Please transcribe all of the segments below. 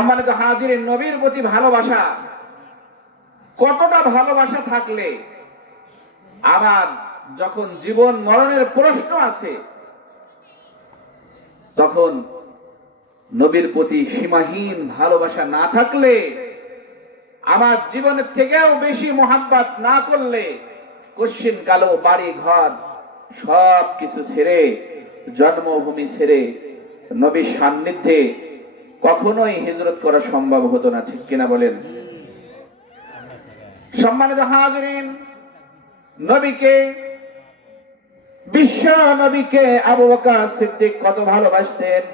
সম্মানিত হাজির নবীর প্রতি ভালোবাসা। কতটা ভালোবাসা থাকলে আমার যখন জীবন মরণের প্রশ্ন আছে তখন নবীর প্রতি সীমাহীন ভালোবাসা না থাকলে, আমার জীবনের থেকেও বেশি মোহাব্বত না করলে কশ্চিন কালো বাড়ি ঘর সব কিছু ছেড়ে, জন্মভূমি ছেড়ে নবীর সান্নিধ্যে কখনোই হিজরত করা সম্ভব হতো না, ঠিক কিনা বলেন? সম্মানিত হাজরিন, নবীকে, বিশ্ব নবীকে আবু বকর সিদ্দিক কত ভালোবাসতেন?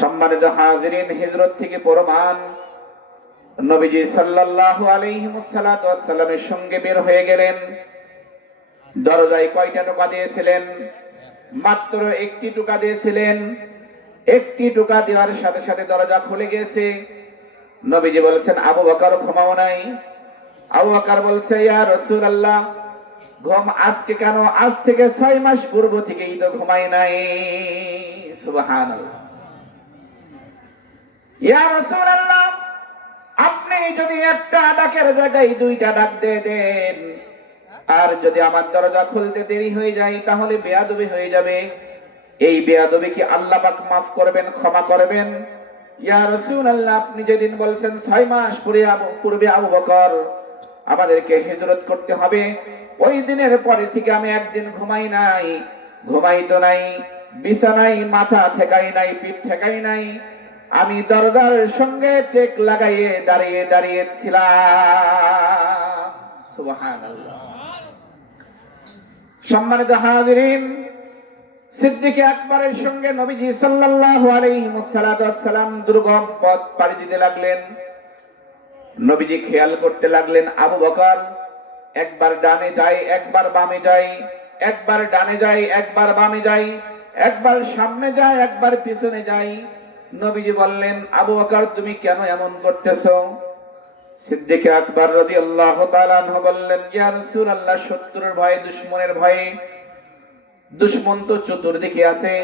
সম্মানিত হাজরিন, হিজরত থেকে প্রমাণ নবীজি সাল্লাল্লাহু আলাইহি ওয়াসাল্লামের সঙ্গে বের হয়ে গেলেন। দরজায় কয়টা টোকা দিয়েছিলেন? মাত্র একটি টোকা দিয়েছিলেন। একটি টোকা দেওয়ার সাথে সাথে দরজা খুলে গেছে। নবীজি বলছেন, আবু বকর, ঘুমাও নাই। আবু বকর বলছে, ইয়া রাসূলুল্লাহ, ঘুম আজকে কেন? আজ থেকে ছয় মাস পূর্ব থেকেই তো ঘুমাই নাই। সুবহানাল্লাহ। ইয়া রাসূলুল্লাহ, আপনি যদি একটা ডাকের জায়গায় দুইটা ডাক দিয়ে দেন, আর যদি আমার দরজা খুলতে দেরি হয়ে যায়, তাহলে বেয়াদবি হয়ে যাবে। এই বেয়াদবি কি আল্লাহ পাক মাফ করবেন, ক্ষমা করবেন? ইয়া রাসূলুল্লাহ, আপনি যেদিন বলছেন ছয় মাস পূর্বে আবু বকর, আমাদেরকে হিজরত করতে হবে। ওই দিনের পরে থেকে আমি একদিন ঘুমাই নাই, ঘুমাই তো নাই, বিছানায় মাথা ঠেকাই নাই, পিঠ ঠেকাই নাই। আমি দরজার সঙ্গে টেক লাগাইয়ে দাঁড়িয়ে দাঁড়িয়ে ছিলাম সুবহানাল্লাহ। সম্মানিত হাজিরিন সিদ্দিক আকবরের সঙ্গে নবীজি সাল্লাল্লাহু আলাইহি ওয়াসাল্লাম দুর্গম পথ পাড়ি দিতে লাগলেন। নবীজি খেয়াল করতে লাগলেন, আবু বকর, একবার ডানে যায় একবার বামে যায় একবার ডানে যায় একবার বামে যায় একবার সামনে যায় একবার পিছনে যায় নবীজি বললেন, আবু বকর, তুমি কেন এমন করতেছো? সিদ্দিক আকবর রাদিয়াল্লাহু তাআলা বললেন, ইয়া রাসূলুল্লাহ, শত্রুর ভয়ে, দুশমনের ভয়ে দুশমন তো চতুর্দিকে আছে।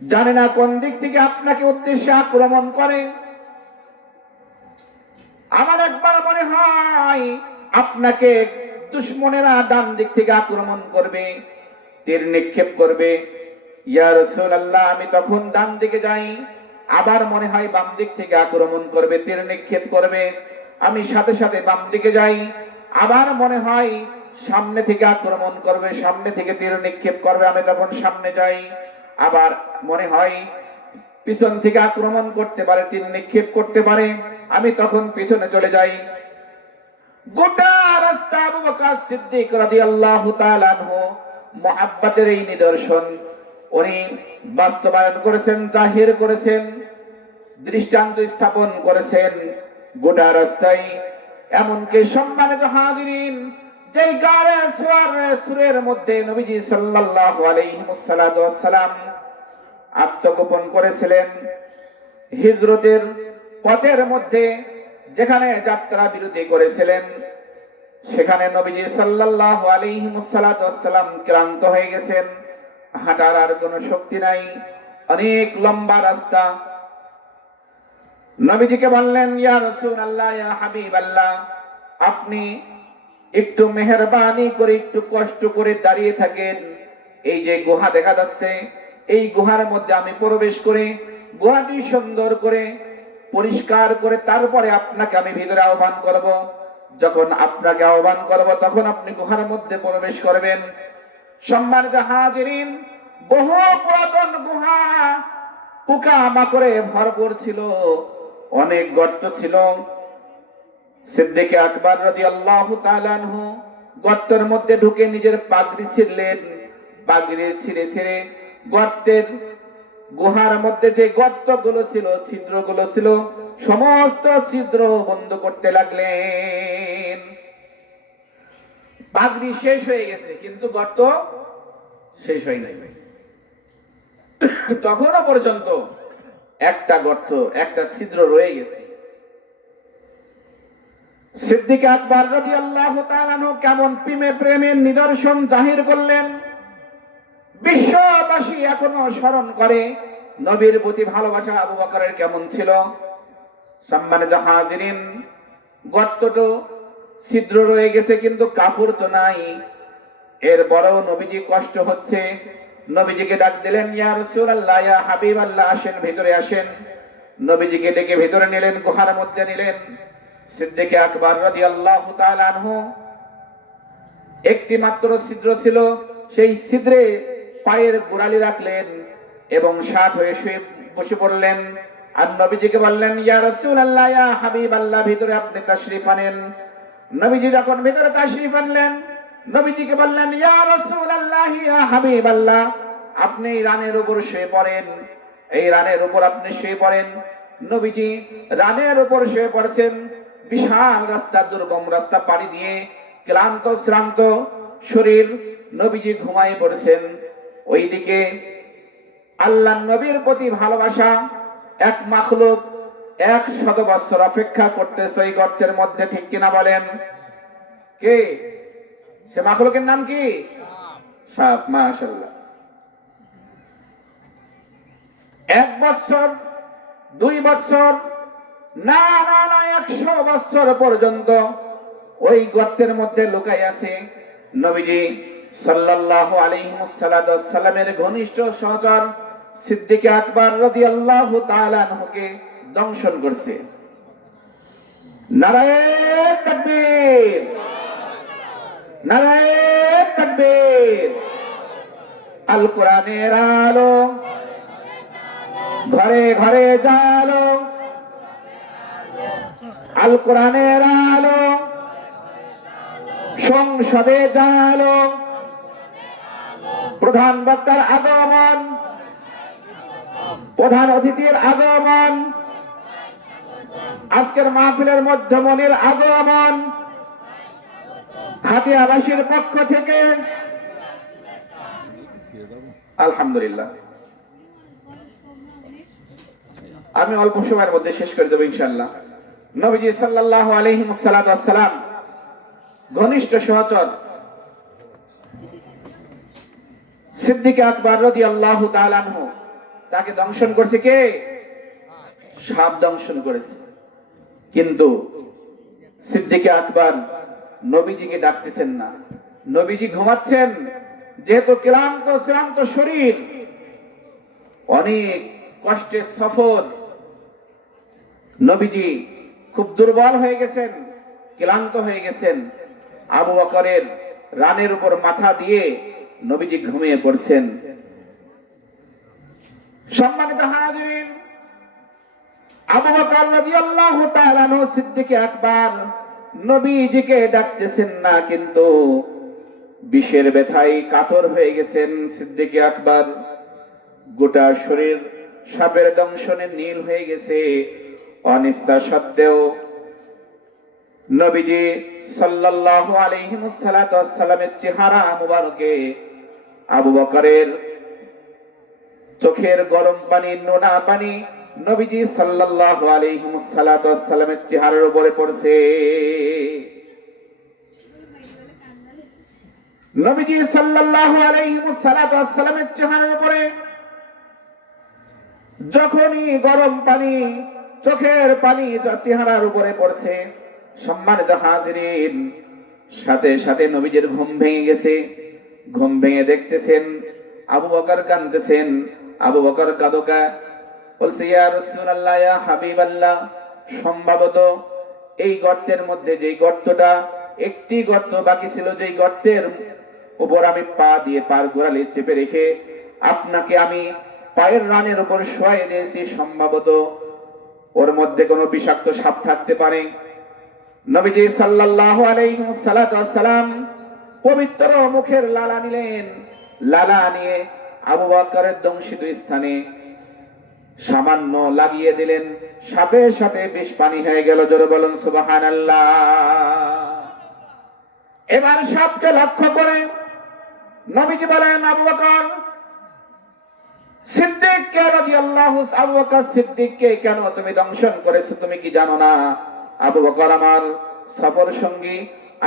জানে না কোন দিক থেকে আপনাকে উদ্দেশ্যে আক্রমণ করে। আমার একবার মনে হয় আপনাকে দুশ্মনেরা ডান দিক থেকে আক্রমণ করবে, তীর নিক্ষেপ করবে। ইয়া রাসূলুল্লাহ, আমি তখন ডান দিকে যাই, আবার মনে হয় বাম দিক থেকে আক্রমণ করবে, তীর নিক্ষেপ করবে। আমি সাথে সাথে বাম দিকে যাই, আবার মনে হয় সামনে থেকে আক্রমণ করবে, সামনে থেকে তীর নিক্ষেপ করবে। আমি তখন সামনে যাই, আবার মনে হয় পিছন থেকে আক্রমণ করতে পারে, তীর নিক্ষেপ করতে পারে। আমি তখন পিছনে চলে যাই। গোটা রাস্তা আবু বকর সিদ্দিক রাদিয়াল্লাহু তাআলা আনহু, মুহাব্বতের এই নিদর্শন। উনি বাস্তবায়ন করেছেন, জাহির করেছেন, দৃষ্টান্ত স্থাপন করেছেন গোটা রাস্তায়। এমনকি সম্মানিত হাজিরিন যেই গাড়ে সোয়ার সুরের মধ্যে নবীজি সাল্লাল্লাহু আলাইহি ওয়াসাল্লাম আত্মগোপন করেছিলেন। হিজরতের পথের মধ্যে যেখানে যাত্রা বিরতি করেছিলেন, সেখানে নবীজি সাল্লাল্লাহু আলাইহি ওয়াসাল্লাম ক্লান্ত হয়ে গেছেন। হাঁটার আর কোনো শক্তি নাই, অনেক লম্বা রাস্তা। নবীজিকে বললেন, ইয়া রাসূলুল্লাহ, ইয়া হাবিবাল্লাহ, আপনি একটু মেহেরবানি করে, একটু কষ্ট করে দাঁড়িয়ে থাকেন। এই যে গুহা দেখা যাচ্ছে, এই গুহার মধ্যে আমি প্রবেশ করে গুহাটি সুন্দর করে পরিষ্কার করে তারপরে আপনাকে আমি ভিতরে আহ্বান করব। যখন আপনাকে আহ্বান করব, তখন আপনি গুহার মধ্যে প্রবেশ করবেন। সম্মানিত হাজিরিন, বহু পুরাতন গুহা পোকা মাকড়ে ভরপুর ছিল, অনেক গর্ত ছিল। সিদ্দিকে আকবর রাদিয়াল্লাহু তাআলা আনহু গর্তের মধ্যে ঢুকে নিজের পাগড়ি ছিঁড়লেন। পাগড়ি ছিঁড়ে ছিঁড়ে গর্তের গুহার মধ্যে যে গর্তগুলো ছিল, ছিদ্রগুলো ছিল, সমস্ত ছিদ্র বন্ধ করতে লাগলেন। পাগড়ি শেষ হয়ে গেছে, কিন্তু গর্ত শেষ হয় নাই তখনও পর্যন্ত একটা গর্ত, একটা ছিদ্র রয়ে গেছে। নিদর্শন জাহির করলেন? বিশ্ববাসী এখনও স্মরণ করে, নবীর প্রতি ভালোবাসা আবু বকরের কেমন ছিল? সম্মানিত গর্তটো ছিদ্র রয়ে গেছে, কিন্তু কাপড় তো নাই। এর বড়ও নবীজি কষ্ট হচ্ছে। নবীজিকে ডাক দিলেন ইয়া হাবিবাল্লাহ, আসেন, ভিতরে আসেন। নবীজিকে ডেকে ভিতরে নিলেন, গুহার মধ্যে নিলেন। সিদ্দিকে আকবর তাআলা আনহু। একটি মাত্র ছিদ্র ছিল, সেই ছিদ্রে পায়ের গোড়ালি রাখলেন এবং সাত হয়ে শুয়ে বসে পড়লেন। আর নবীজিকে বললেন, ইয়া রাসূলুল্লাহ, ইয়া হাবিবাল্লাহ, ভিতরে আপনি তাশরিফ আনেন। নবীজি যখন ভিতরে তাশরিফ আনলেন, নবীজিকে বললেন, ইয়া রাসূলুল্লাহ, ইয়া হাবিবাল্লাহ, আপনি এই রানের উপর শুয়ে পড়েন। এই রানের উপর আপনি শুয়ে পড়েন। নবীজি রানের উপর শুয়ে পড়ছেন। বিশাল রাস্তা, দুর্গম রাস্তা পাড়ি দিয়ে ক্লান্ত, শ্রান্ত শরীর নবীজি ঘুমায় পড়ছেন। ওইদিকে আল্লাহ নবীর প্রতি ভালোবাসা এক মাখলুক, এক শত বছর অপেক্ষা করতেছে ওই গর্তের মধ্যে, ঠিক কিনা বলেন? কে? সে মাখলুকের নাম কি? সাপ মাশাল্লাহ এক বছর, দুই বছর না না না একশো বছর পর্যন্ত ওই গর্তের মধ্যে লুকাই আছে নবীজি সাল্লাল্লাহু আলাইহি সাল্লামের ঘনিষ্ঠ সহচর আকবর তাআলা আনহুকে দংশন করছে। নারায়ে তাকবীর! নারায়ে তাকবীর! আল ঘরে ঘরে জালো আল কোরআনের আলো, সংসদে জালো প্রধান বক্তার আগমন, প্রধান অতিথির আগমন, আজকের মাহফিলের মধ্যমণির আগমন, হাতিয়াবাসীর পক্ষ থেকে। আলহামদুলিল্লাহ। আমি অল্প সময়ের মধ্যে শেষ করে দেবো ইনশাল্লাহ নবীজি সাল্লাল্লাহু আলাইহি সাল্লাম ঘনিষ্ঠ সহচর সিদ্দিক আকবর রাদিয়াল্লাহু তাআলা আনহু, তাকে দংশন করছে কে? সাপ দংশন করেছে। কিন্তু সিদ্দিকে আকবর নবীজিকে ডাকতেছেন না। নবীজি ঘুমাচ্ছেন, যেহেতু ক্লান্ত, শ্রান্ত শরীর, অনেক কষ্টের সফর। নবীজি খুব দুর্বল হয়ে গেছেন, ক্লান্ত হয়ে গেছেন। আবু বকরের রানের উপর মাথা দিয়ে নবীজি ঘুমিয়ে পড়ছেন। সম্মানিত আবু বকর তাআলা নবীজিকে ডাকতেছেন না, কিন্তু বিষের ব্যথায় কাতর হয়ে গেছেন সিদ্দিক আকবর। গোটা শরীর সাপের দংশনে নীল হয়ে গেছে। অনিচ্ছা সত্ত্বেও নবীজি সাল্লাল্লাহু আলাইহি সাল্লামের চেহারা মুবারকে আবু বকরের চোখের গরম পানি, নোনা পানি নবীজি সাল্লাল্লাহু আলাইহি সাল্লামের চেহারার উপরে পড়ছে। নবীজি সাল্লাল্লাহু আলাইহি সাল্লামের চেহারার উপরে যখনই গরম পানি চোখের পানি চেহারার উপরে পড়ছে, সম্মানিত হাজিরিন, সাথে সাথে নবীজির ঘুম ভেঙে গেছে। ঘুম ভেঙে দেখতেছেন, আবু বকর কাঁদতেছেন। আবু বকর কাদকা সম্ভবত এই গর্তের মধ্যে যেই গর্তটা, একটি গর্ত বাকি ছিল যেই গর্তের উপর আমি পা দিয়ে পার গোড়ালি চেপে রেখে আপনাকে আমি পায়ের রানের উপর শোয়াই দিয়েছি। সম্ভবত ওর মধ্যে কোনো বিষাক্ত সাপ থাকতে পারে। নবীজি সাল্লাল্লাহু আলাইহি সাল্লাম পবিত্র মুখের লালা নিলেন। লালা নিয়ে আবু বকরের দংশিত স্থানে সামান্য লাগিয়ে দিলেন। সাথে সাথে বিষ পানি হয়ে গেল, জোরে বলুন, সুবহানাল্লাহ। এবার সাপকে লক্ষ্য করে নবীজি বলেন, আবু বকর সিদ্দিককে কেন তুমি দংশন করেছ তুমি কি জানো না? আবু বকর আমার সফর সঙ্গী,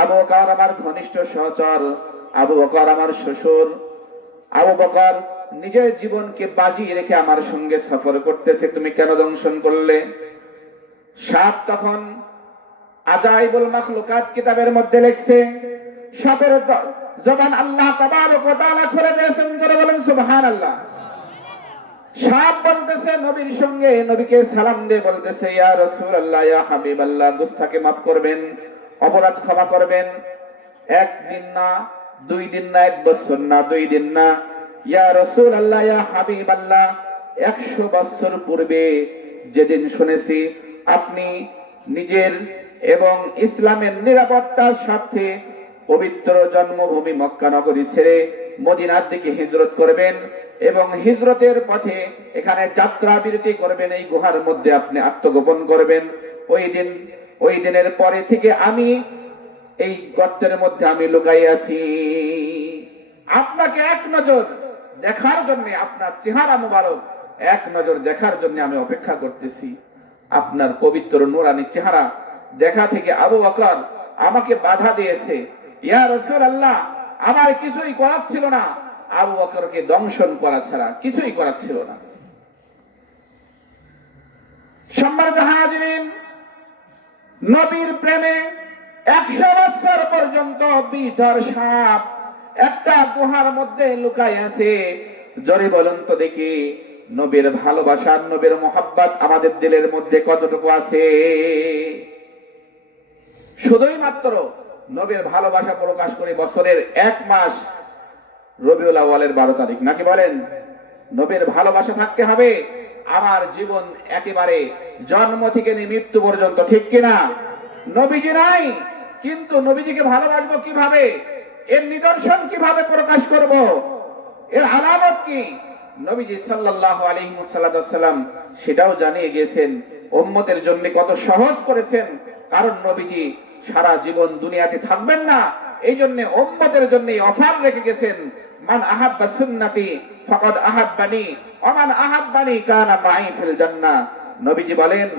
আবু বকর আমার ঘনিষ্ঠ সহচর, আবু বকর আমার শ্বশুর। আবু বকর নিজের জীবনকে বাজি রেখে আমার সঙ্গে সফর করতেছে, তুমি কেন দংশন করলে? সাপ তখন আজাইবুল মাখলুকাত কিতাবের মধ্যে লেখছে, সাপের জবান আল্লাহ তাবারক ওয়া তাআলা খুলে দিয়েছেন বলেন সুবহানাল্লাহ। সাপ বলতেছে নবীর সঙ্গে, নবীকে সালাম দিয়ে বলতেছে, ইয়া রাসূলুল্লাহ, ইয়া হাবিবাল্লাহ গুস্তাকে মাফ করবেন, অপরাধ ক্ষমা করবেন। একদিন না, দুই দিন না, এক বছর না, দুই দিন না। ইয়া রাসূলুল্লাহ, ইয়া হাবিবাল্লাহ 100 বছর পূর্বে যেদিন শুনেছি, আপনি নিজের এবং ইসলামের নিরাপত্তার স্বার্থে পবিত্র জন্মভূমি মক্কা নগরী ছেড়ে মদিনার দিকে হিজরত করবেন। এবং হিজরতের পথে এখানে যাত্রা বিরতি করবেন, এই গুহার মধ্যে আপনি আত্মগোপন করবেন। ওই দিন, ওই দিনের পরে থেকে আমি এই গর্তের মধ্যে আমি লুকাই আছি। আপনাকে এক নজর দেখার জন্য, আপনার চেহারা মুবারক, এক নজর দেখার জন্য আমি অপেক্ষা করতেছি। আপনার পবিত্র নুরানি চেহারা দেখা থেকে আবু বকর আমাকে বাধা দিয়েছে। ইয়া রসুল আল্লাহ আমার কিছুই করার ছিল না। আবু বকরকে দংশন করা ছাড়া কিছুই করার ছিল না। সম্মানিত হাজিরিন, নবীর প্রেমে একশো বছর পর্যন্ত বিষধর সাপ একটা গুহার মধ্যে লুকাই আছে। জোরে বলুন তো দেখি, নবীর ভালোবাসার নবীর মোহাব্বত আমাদের দিলের মধ্যে কতটুকু আছে? শুধুই মাত্র নবীর ভালোবাসা প্রকাশ করে বছরের এক মাস রবিউল আওয়ালের বারো তারিখ। নাকি বলেন, নবীর ভালোবাসা থাকতে হবে, আমার জীবন একেবারে জন্ম থেকে নিয়ে মৃত্যু পর্যন্ত, ঠিক কিনা? নবীজি নাই, কিন্তু নবীজিকে ভালোবাসবো কীভাবে? এর নিদর্শন কীভাবে প্রকাশ করব? এর আলামত কি? নবীজি সাল্লাল্লাহু আলাইহি ওয়াসাল্লাম সেটাও জানিয়ে গেছেন উম্মতের জন্য কত সহজ করেছেন, কারণ নবীজি সারা জীবন দুনিয়াতে থাকবেন না এই জন্য উম্মতের জন্য অফার রেখে গেছেন মান আহাব্বা সুন্নতি ফাকাদ আহাব্বানি ওমান আহাব্বানি কানা মাই ফিল জান্নাহ। নবীজি বলেন,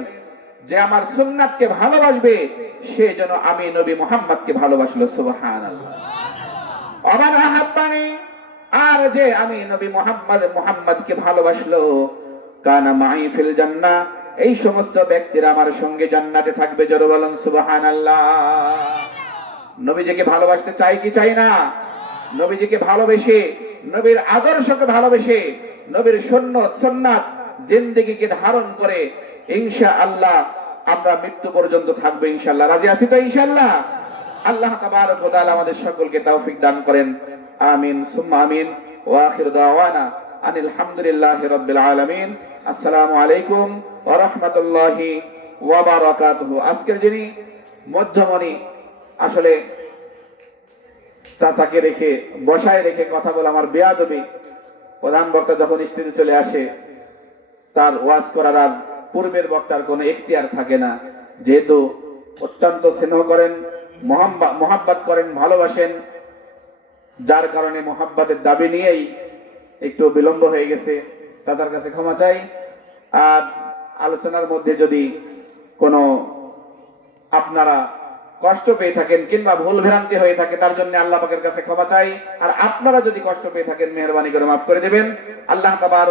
যে আমার সুন্নাতকে ভালোবাসবে, সে যেন আমি নবী মুহাম্মদকে ভালোবাসলো, সুবহানাল্লাহ। আমার আহাব্বানি, আর যে আমি নবী মোহাম্মদ, মোহাম্মদকে ভালোবাসলো, কানা মাই ফিল জান্নাহ। এই সমস্ত ব্যক্তিরা আমার সঙ্গে জান্নাতে থাকবে, জোরে বলেন, সুবহানাল্লাহ। নবীজিকে ভালোবাসতে চাই কি চাই না? নবীজিকে ভালোবেসে, নবীর আদর্শকে ভালোবেসে, নবীর সুন্নত, সুন্নাত জিন্দেগিকে ধারণ করে ইনশা আল্লাহ আমরা মৃত্যু পর্যন্ত থাকব ইনশাআল্লাহ। রাজি আছি তো ইনশাআল্লাহ? আল্লাহ ওয়া তাআলা আমাদের সকলকে তৌফিক দান করেন। আমিন, সুম্মা আমিন, ওয়া আখিরু দাওয়ানা আনিল হামদুলিল্লাহি রাব্বিল আলামিন। আসসালামু আলাইকুম ওয়া রাহমাতুল্লাহি ওয়া বারাকাতুহু। আজকের যিনি মধ্যমণি, আসলে চাচাকে রেখে, বসায় রেখে কথা বলে আমার বেয়াদবি। প্রধান বক্তা যখন স্টেজে চলে আসে, তার ওয়াজ করার আর পূর্বের বক্তার কোনো এখতিয়ার থাকে না। যেহেতু অত্যন্ত স্নেহ করেন মোহাব্বত করেন, ভালোবাসেন, যার কারণে মোহাব্বতের দাবি নিয়েই একটু বিলম্ব হয়ে গেছে। চাচার কাছে ক্ষমা চাই। আর আলোচনার মধ্যে যদি কোনো আপনারা কষ্ট পেয়ে থাকেন কিংবা ভুল ভ্রান্তি হয়ে থাকে, তার জন্য আল্লাহ পাকের কাছে ক্ষমা চাই। আর আপনারা যদি কষ্ট পেয়ে থাকেন, মেহরবানি করে মাফ করে দেবেন। আল্লাহ তাবার